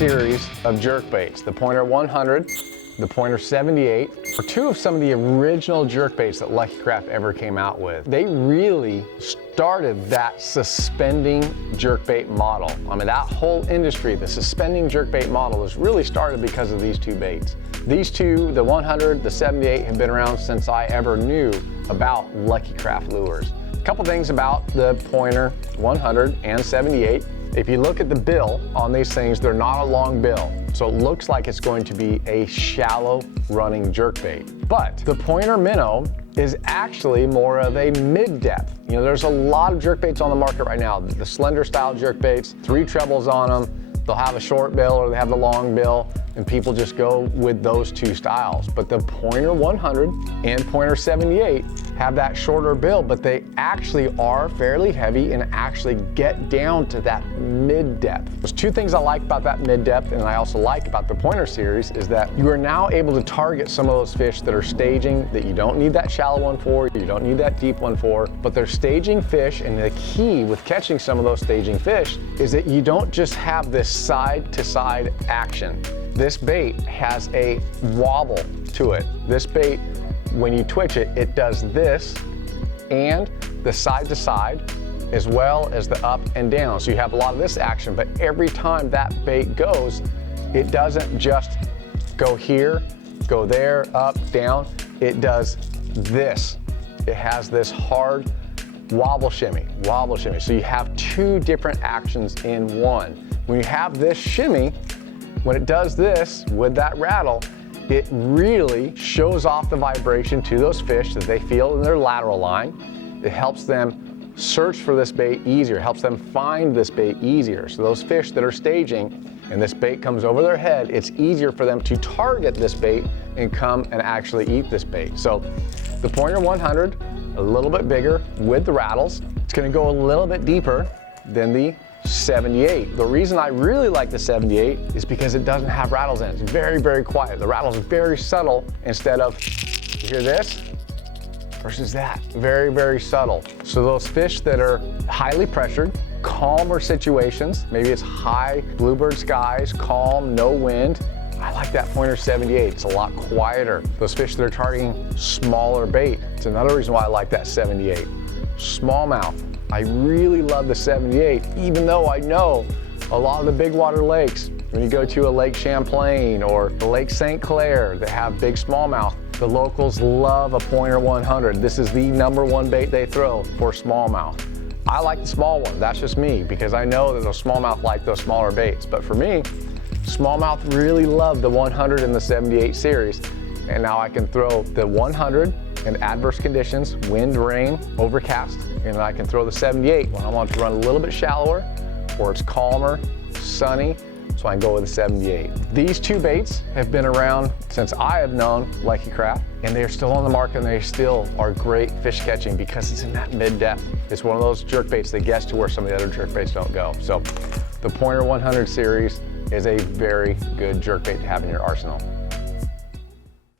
series of jerkbaits. The Pointer 100, the Pointer 78 are two of some of the original jerkbaits that Lucky Craft ever came out with. They really started that suspending jerkbait model. I mean, that whole industry, the suspending jerkbait model, was really started because of these two baits. These two, the 100, the 78, have been around since I ever knew about Lucky Craft lures. A couple things about the Pointer 100 and 78. If you look at the bill on these things, they're not a long bill. So it looks like it's going to be a shallow running jerkbait. But the Pointer Minnow is actually more of a mid-depth. You know, there's a lot of jerkbaits on the market right now. The slender style jerkbaits, 3 trebles on them. They'll have a short bill or they have the long bill, and people just go with those two styles. But the Pointer 100 and Pointer 78 have that shorter bill, but they actually are fairly heavy and actually get down to that mid-depth. There's two things I like about that mid-depth, and I also like about the Pointer series, is that you are now able to target some of those fish that are staging that you don't need that shallow one for, you don't need that deep one for, but they're staging fish. And the key with catching some of those staging fish is that you don't just have this side-to-side action. This bait has a wobble to it. This bait, when you twitch it, it does this and the side to side, as well as the up and down. So you have a lot of this action, but every time that bait goes, it doesn't just go here, go there, up, down. It does this. It has this hard wobble shimmy, wobble shimmy. So you have two different actions in one. When you have this shimmy, when it does this with that rattle, it really shows off the vibration to those fish that they feel in their lateral line. It helps them search for this bait easier, helps them find this bait easier. So those fish that are staging and this bait comes over their head, it's easier for them to target this bait and come and actually eat this bait. So the Pointer 100, a little bit bigger with the rattles. It's gonna go a little bit deeper than the 78. The reason I really like the 78 is because it doesn't have rattles in it. It's very, very quiet. The rattle's very subtle instead of, you hear this versus that. Very, very subtle. So those fish that are highly pressured, calmer situations, maybe it's high bluebird skies, calm, no wind, I like that Pointer 78. It's a lot quieter. Those fish that are targeting smaller bait, it's another reason why I like that 78. Smallmouth. I really love the 78, even though I know a lot of the big water lakes, when you go to a Lake Champlain or the Lake St. Clair that have big smallmouth, the locals love a Pointer 100. This is the #1 bait they throw for smallmouth. I like the small one, that's just me, because I know that those smallmouth like those smaller baits. But for me, smallmouth really love the 100 and the 78 series. And now I can throw the 100 in adverse conditions, wind, rain, overcast, and I can throw the 78 when I want to run a little bit shallower or it's calmer, sunny, so I can go with the 78. These two baits have been around since I have known Lucky Craft, and they're still on the market, and they still are great fish catching because it's in that mid-depth. It's one of those jerk baits that gets to where some of the other jerk baits don't go. So the Pointer 100 series is a very good jerk bait to have in your arsenal.